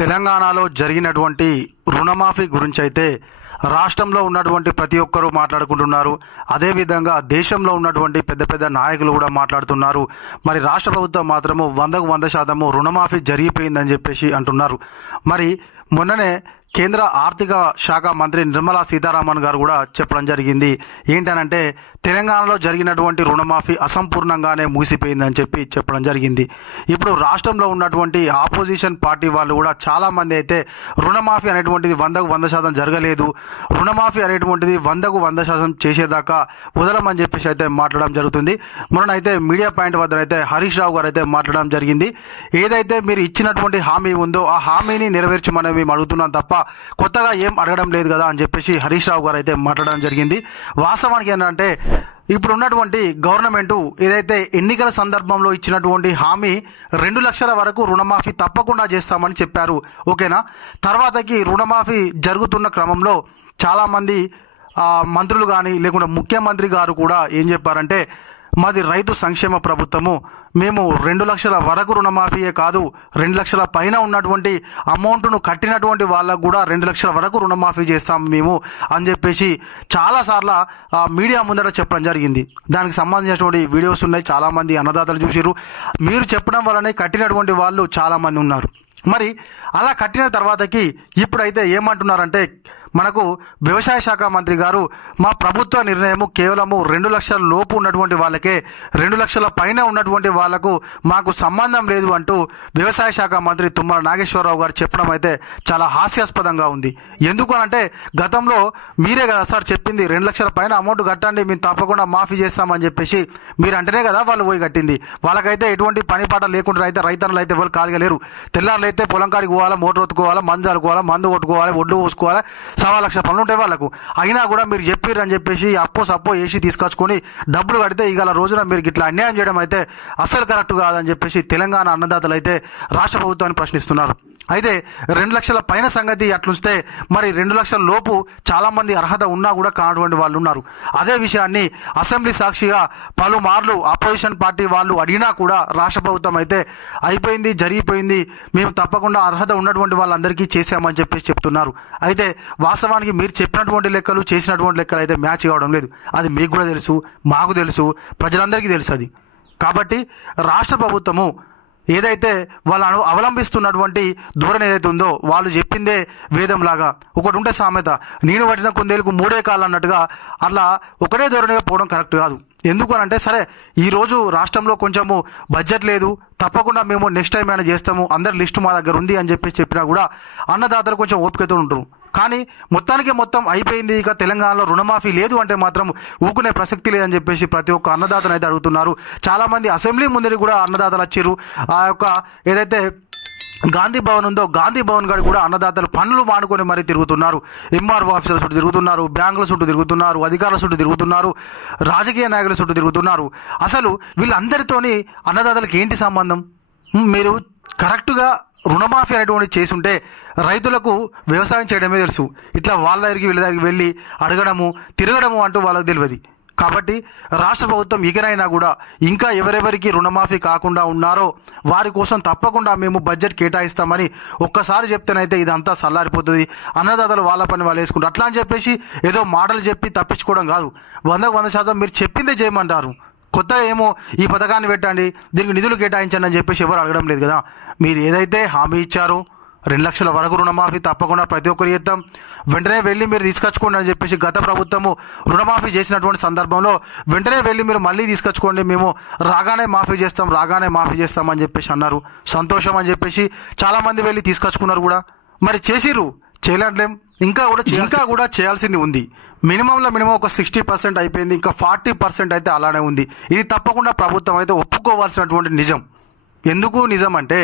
తెలంగాణలో జరిగినటువంటి రుణమాఫీ గురించి అయితే రాష్ట్రంలో ఉన్నటువంటి ప్రతి ఒక్కరూ మాట్లాడుకుంటున్నారు. అదేవిధంగా దేశంలో ఉన్నటువంటి పెద్ద పెద్ద నాయకులు కూడా మాట్లాడుతున్నారు. మరి రాష్ట్ర ప్రభుత్వం మాత్రము 100% రుణమాఫీ జరిగిపోయిందని చెప్పేసి అంటున్నారు. మరి మొన్ననే కేంద్ర ఆర్థిక శాఖ మంత్రి నిర్మలా సీతారామన్ గారు కూడా చెప్పడం జరిగింది. ఏంటనంటే తెలంగాణలో జరిగినటువంటి రుణమాఫీ అసంపూర్ణంగానే ముగిసిపోయిందని చెప్పడం జరిగింది. ఇప్పుడు రాష్ట్రంలో ఉన్నటువంటి ఆపోజిషన్ పార్టీ వాళ్ళు కూడా చాలామంది అయితే రుణమాఫీ అనేటువంటిది 100% జరగలేదు, రుణమాఫీ అనేటువంటిది 100% చేసేదాకా వదలమని చెప్పేసి అయితే మాట్లాడడం జరుగుతుంది. మొన్నైతే మీడియా పాయింట్ వద్ద అయితే హరీష్ రావు గారు అయితే మాట్లాడడం జరిగింది. ఏదైతే మీరు ఇచ్చినటువంటి హామీ ఉందో ఆ హామీని నెరవేర్చమని మేము అడుగుతున్నాం తప్ప కొత్తగా ఏం అడగడం లేదు కదా అని చెప్పేసి హరీష్ రావు గారు అయితే మాట్లాడడం జరిగింది. వాస్తవానికి ఏంటంటే ఇప్పుడు ఉన్నటువంటి గవర్నమెంట్ ఏదైతే ఎన్నికల సందర్భంలో ఇచ్చినటువంటి హామీ 2 లక్షల వరకు రుణమాఫీ తప్పకుండా చేస్తామని చెప్పారు. ఓకేనా? తర్వాతకి రుణమాఫీ జరుగుతున్న క్రమంలో చాలామంది మంత్రులు కానీ లేకుంటే ముఖ్యమంత్రి గారు కూడా ఏం చెప్పారంటే మాది రైతు సంక్షేమ ప్రభుత్వము, మేము 2 లక్షల వరకు రుణమాఫీయే కాదు 2 లక్షల పైన ఉన్నటువంటి అమౌంట్ను కట్టినటువంటి వాళ్ళకు కూడా 2 లక్షల వరకు రుణమాఫీ చేస్తాం మేము అని చెప్పేసి చాలాసార్లు మీడియా ముందర చెప్పడం జరిగింది. దానికి సంబంధించినటువంటి వీడియోస్ ఉన్నాయి, చాలామంది అన్నదాతలు చూసిరు. మీరు చెప్పడం వల్లనే కట్టినటువంటి వాళ్ళు చాలామంది ఉన్నారు. మరి అలా కట్టిన తర్వాతకి ఇప్పుడైతే ఏమంటున్నారంటే మనకు వ్యవసాయ శాఖ మంత్రి గారు మా ప్రభుత్వ నిర్ణయము కేవలము 2 లక్షల లోపు ఉన్నటువంటి వాళ్ళకే, 2 లక్షల పైన ఉన్నటువంటి వాళ్లకు మాకు సంబంధం లేదు అంటూ వ్యవసాయ శాఖ మంత్రి తుమ్మల నాగేశ్వరరావు గారు చెప్పడం అయితే చాలా హాస్యాస్పదంగా ఉంది. ఎందుకు అంటే గతంలో మీరే కదా సార్ చెప్పింది 2 లక్షల పైన అమౌంట్ కట్టండి మేము తప్పకుండా మాఫీ చేస్తామని చెప్పేసి మీరు అంటేనే కదా వాళ్ళు పోయి కట్టింది. వాళ్ళకైతే ఎటువంటి పని పాట లేకుండా అయితే రైతన్నులు అయితే ఎవరు ఖాళీగా లేరు. తెల్లారులు అయితే పొలం కాడికి పోవాలా, మోటార్ ఒత్తుకోవాలా, మందు చల్లుకోవాలా, మందు కొట్టుకోవాలి, ఒడ్లు పోసుకోవాలా, 1,00,000 పనులు ఉంటాయి వాళ్ళకు. అయినా కూడా మీరు చెప్పిర్రు అని చెప్పేసి సప్పో వేసి తీసుకొచ్చుకొని డబ్బులు కడితే ఇవాళ రోజున మీరు ఇట్లా అన్యాయం చేయడం అయితే అస్సలు కరెక్ట్ కాదని చెప్పేసి తెలంగాణ అన్నదాతలు అయితే రాష్ట్ర ప్రభుత్వాన్ని ప్రశ్నిస్తున్నారు. అయితే 2 లక్షల పైన సంగతి అట్లుస్తే మరి 2 లక్షల లోపు చాలామంది అర్హత ఉన్నా కూడా కానటువంటి వాళ్ళు ఉన్నారు. అదే విషయాన్ని అసెంబ్లీ సాక్షిగా పలుమార్లు అపోజిషన్ పార్టీ వాళ్ళు అడిగినా కూడా రాష్ట్ర ప్రభుత్వం అయితే అయిపోయింది, జరిగిపోయింది, మేము తప్పకుండా అర్హత ఉన్నటువంటి వాళ్ళందరికీ చేసామని చెప్పేసి చెప్తున్నారు. అయితే వాస్తవానికి మీరు చెప్పినటువంటి లెక్కలు చేసినటువంటి లెక్కలు అయితే మ్యాచ్ కావడం లేదు. అది మీకు కూడా తెలుసు, మాకు తెలుసు, ప్రజలందరికీ తెలుసు అది. కాబట్టి రాష్ట్ర ప్రభుత్వము ఏదైతే వాళ్ళు అవలంబిస్తున్నటువంటి ధోరణి ఏదైతే ఉందో వాళ్ళు చెప్పిందే వేదంలాగా ఒకటి ఉంటే సామెత, నేను పట్టిన కుందేలకు 3 కాళ్ళు అన్నట్టుగా అట్లా ఒకటే ధోరణిగా పోవడం కరెక్ట్ కాదు. ఎందుకు అని అంటే సరే ఈరోజు రాష్ట్రంలో కొంచెము బడ్జెట్ లేదు, తప్పకుండా మేము నెక్స్ట్ టైం అయినా చేస్తాము, అందరి లిస్టు మా దగ్గర ఉంది అని చెప్పేసి చెప్పినా కూడా అన్నదాతలు కొంచెం ఓపికతో ఉంటారు. కానీ మొత్తం అయిపోయింది, ఇక తెలంగాణలో రుణమాఫీ లేదు అంటే మాత్రం ఊకునే ప్రసక్తి లేదని చెప్పేసి ప్రతి ఒక్క అన్నదాతను అయితే అడుగుతున్నారు. చాలామంది అసెంబ్లీ ముందరికి కూడా అన్నదాతలు వచ్చారు. ఆ యొక్క ఏదైతే గాంధీ భవన్ ఉందో గాంధీ భవన్ గారు కూడా అన్నదాతలు పనులు మానుకొని మరీ తిరుగుతున్నారు. ఎంఆర్ఓ ఆఫీసర్ల చుట్టూ తిరుగుతున్నారు, బ్యాంకుల చుట్టూ తిరుగుతున్నారు, అధికారుల చుట్టూ తిరుగుతున్నారు, రాజకీయ నాయకుల చుట్టూ తిరుగుతున్నారు. అసలు వీళ్ళందరితోని అన్నదాతలకు ఏంటి సంబంధం? మీరు కరెక్ట్గా రుణమాఫీ అనేటువంటి చేసుంటే రైతులకు వ్యవసాయం చేయడమే తెలుసు. ఇట్లా వాళ్ళ దగ్గరికి వీళ్ళ దగ్గరికి వెళ్ళి అడగడము తిరగడము అంటూ వాళ్ళకి తెలియదు. కాబట్టి రాష్ట్ర ప్రభుత్వం ఇకనైనా కూడా ఇంకా ఎవరెవరికి రుణమాఫీ కాకుండా ఉన్నారో వారి కోసం తప్పకుండా మేము బడ్జెట్ కేటాయిస్తామని ఒక్కసారి చెప్తేనైతే ఇదంతా సల్లారిపోతుంది. అన్నదాతలు వాళ్ళ పని వాళ్ళు వేసుకుంటారు. అట్లా అని చెప్పేసి ఏదో మాటలు చెప్పి తప్పించుకోవడం కాదు. 100% మీరు చెప్పిందే చేయమంటారు. కొత్తగా ఏమో ఈ పథకాన్ని పెట్టండి, దీనికి నిధులు కేటాయించండి అని చెప్పేసి ఎవరు అడగడం లేదు కదా. మీరు ఏదైతే హామీ ఇచ్చారో 2 లక్షల వరకు రుణమాఫీ తప్పకుండా ప్రతి ఒక్కరు చేద్దాం, వెంటనే వెళ్ళి మీరు తీసుకొచ్చుకోండి అని చెప్పేసి గత ప్రభుత్వము రుణమాఫీ చేసినటువంటి సందర్భంలో వెంటనే వెళ్ళి మీరు మళ్ళీ తీసుకొచ్చుకోండి, మేము రాగానే మాఫీ చేస్తాం అని చెప్పేసి అన్నారు. సంతోషం అని చెప్పేసి చాలామంది వెళ్ళి తీసుకొచ్చుకున్నారు కూడా. మరి చేసిర్రు, చేయలేట్లేం, ఇంకా కూడా చేయాల్సింది ఉంది. మినిమంలో ఒక 60% అయిపోయింది, ఇంకా 40% అయితే అలానే ఉంది. ఇది తప్పకుండా ప్రభుత్వం అయితే ఒప్పుకోవాల్సినటువంటి నిజం. ఎందుకు నిజం అంటే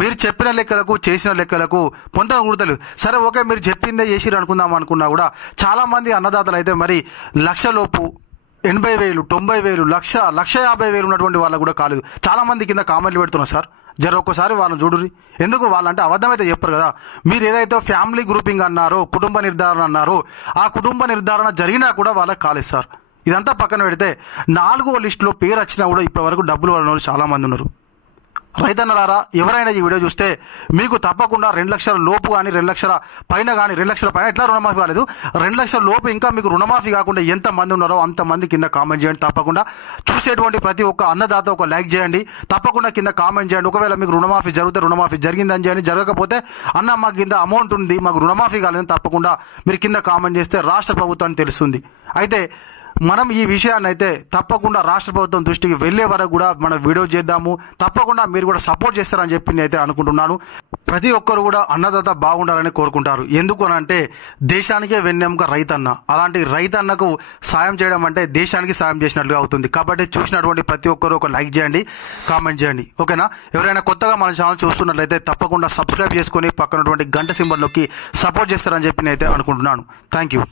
మీరు చెప్పిన లెక్కలకు చేసిన లెక్కలకు పొంత గుర్తలు. సరే ఓకే, మీరు చెప్పిందే చేసిరు అనుకున్నా కూడా చాలామంది అన్నదాతలు అయితే మరి 1,00,000 లోపు 80,000, 90,000, 1,00,000, 1,50,000 ఉన్నటువంటి వాళ్ళకు కూడా కాలేదు. చాలామంది కింద కామెంట్లు పెడుతున్నారు. సార్ జర ఒక్కసారి వాళ్ళని చూడుర్రి. ఎందుకు వాళ్ళంటే అబద్ధమైతే చెప్పరు కదా. మీరు ఏదైతే ఫ్యామిలీ గ్రూపింగ్ అన్నారో, కుటుంబ నిర్ధారణ అన్నారో, ఆ కుటుంబ నిర్ధారణ జరిగినా కూడా వాళ్ళకి కాలేదు సార్. ఇదంతా పక్కన పెడితే 4వ లిస్టులో పేరు వచ్చినా కూడా ఇప్పటి వరకు డబ్బులు వాళ్ళ వాళ్ళు చాలామంది ఉన్నారు. రైతన్నలారా ఎవరైనా ఈ వీడియో చూస్తే మీకు తప్పకుండా 2 లక్షల లోపు కానీ 2 లక్షల పైన కానీ 2 లక్షల పైన ఎట్లా రుణమాఫీ కాలేదు, 2 లక్షల లోపు ఇంకా మీకు రుణమాఫీ కాకుండా ఎంతమంది ఉన్నారో అంతమంది కింద కామెంట్ చేయండి. తప్పకుండా చూసేటువంటి ప్రతి ఒక్క అన్నదాత ఒక లైక్ చేయండి. తప్పకుండా కింద కామెంట్ చేయండి. ఒకవేళ మీకు రుణమాఫీ జరిగితే రుణమాఫీ జరిగిందని చేయండి, జరగకపోతే అన్న మాకు కింద అమౌంట్ ఉంది మాకు రుణమాఫీ కాలేదని తప్పకుండా మీరు కింద కామెంట్ చేస్తే రాష్ట్ర ప్రభుత్వానికి తెలుస్తుంది. అయితే మనం ఈ విషయాన్ని అయితే తప్పకుండా రాష్ట్ర ప్రభుత్వం దృష్టికి వెళ్లే వరకు కూడా మనం వీడియో చేద్దాము. తప్పకుండా మీరు కూడా సపోర్ట్ చేస్తారని చెప్పి నేను అయితే అనుకుంటున్నాను. ప్రతి ఒక్కరు కూడా అన్నదాత బాగుండాలని కోరుకుంటారు. ఎందుకు అంటే దేశానికే వెన్నెముక రైతన్న. అలాంటి రైతన్నకు సాయం చేయడం అంటే దేశానికి సాయం చేసినట్లుగా అవుతుంది. కాబట్టి చూసినటువంటి ప్రతి ఒక్కరు ఒక లైక్ చేయండి, కామెంట్ చేయండి. ఓకేనా? ఎవరైనా కొత్తగా మన ఛానల్ చూస్తున్నట్లయితే తప్పకుండా సబ్స్క్రైబ్ చేసుకొని పక్కనటువంటి గంట సింబల్ నొక్కి సపోర్ట్ చేస్తారని చెప్పి నేను అయితే అనుకుంటున్నాను. Thank you.